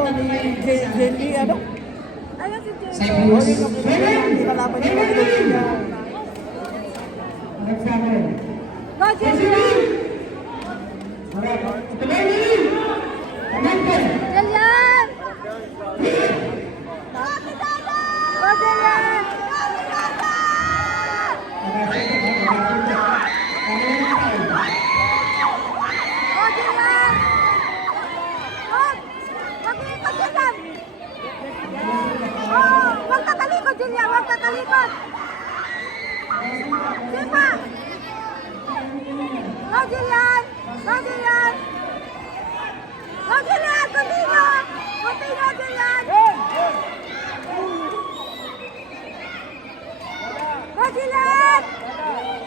ano, ni Jenny, ano? Ayun si Jenny. Cyprus. Hindi kalaban niya mag-ilan niya. Go, Jenny! Jillian! Go, Jillian! Go, Jillian! Huwag! Huwag iikot, Jillian! Oh, huwag tatalikod, Jillian! Huwag tatalikod! Sipa! Go, Jillian! Go, Jillian! Go, Jillian! Continue! Continue, Jillian! Go, Jillian!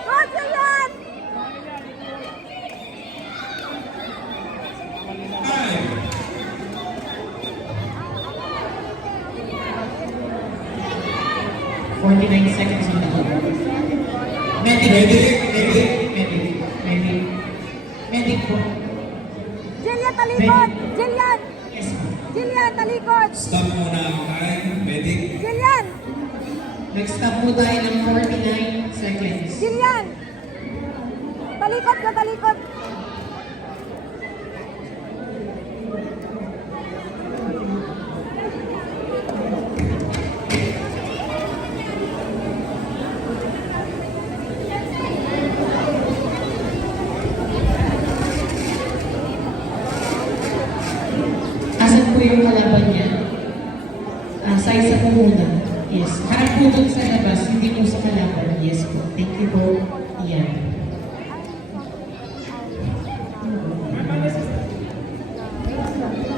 Go, Jillian! 49 seconds on the clock. Medic po. Jillian, talikod! Jillian! Yes po. Jillian, talikod! Stop muna ang time, medic. Jillian! Next stop po tayo ng 49 seconds. Jillian! Talikod ka, talikod! Asan po yung kalaban niya? Sa isa po muna. Yes. Harap po dun sa labas, hindi po sa kalaban. Yes po. Thank you po. Yan.